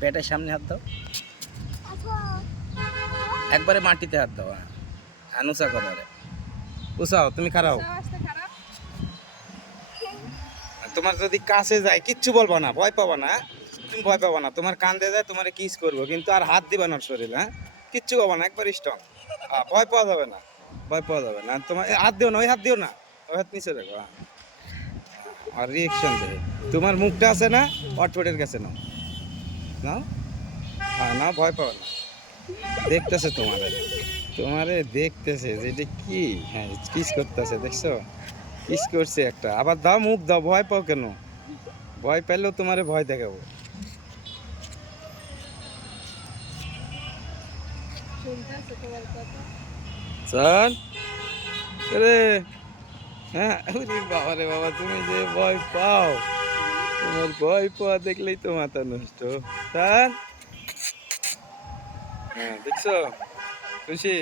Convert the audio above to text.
পেটের সামনে হাত দাও, একবারে মাটিতে হাত দাও। হ্যাঁ, উঁচা করো রে, উঁচাও, তুমি খারাও। তোমার যদি কাছে যায় কিচ্ছু বলবো না, ভয় পাবো না, তুমি ভয় পাবো না। তোমার কান্দে যায়, তোমার কিস করবো, কিন্তু আর হাত দিবা না শরীর। হ্যাঁ, কিচ্ছু পাবো না, একবার স্ট্রং। ভয় পাওয়া যাবে না, ভয় পাওয়া যাবে না। তোমার হাত দিও না, ওই হাত দিও না, ওই হাত নিচে রাখো। হ্যাঁ, আর রিয়েকশন দেবে। তোমার মুখটা আছে না, অটফোটের কাছে নাও, নাও। হ্যাঁ, নাও, ভয় পাও না। দেখতেছে তোমারে, তোমারে দেখতেছে যে এটা কি। হ্যাঁ, কিস করতেছে, দেখছো? কিস করছে একটা। আবার দাও, মুখ দাও, ভয় পাও কেন? ভয় পেলেও তোমারে ভয় দেখাবো। চল রে। হ্যাঁ, ওরে বাবা রে বাবা, তুমি যে ভয় পাও, তোমার ভয় পাওয়া দেখলেই তো মাথা নষ্ট। চল। হ্যাঁ, দেখছো খুশি?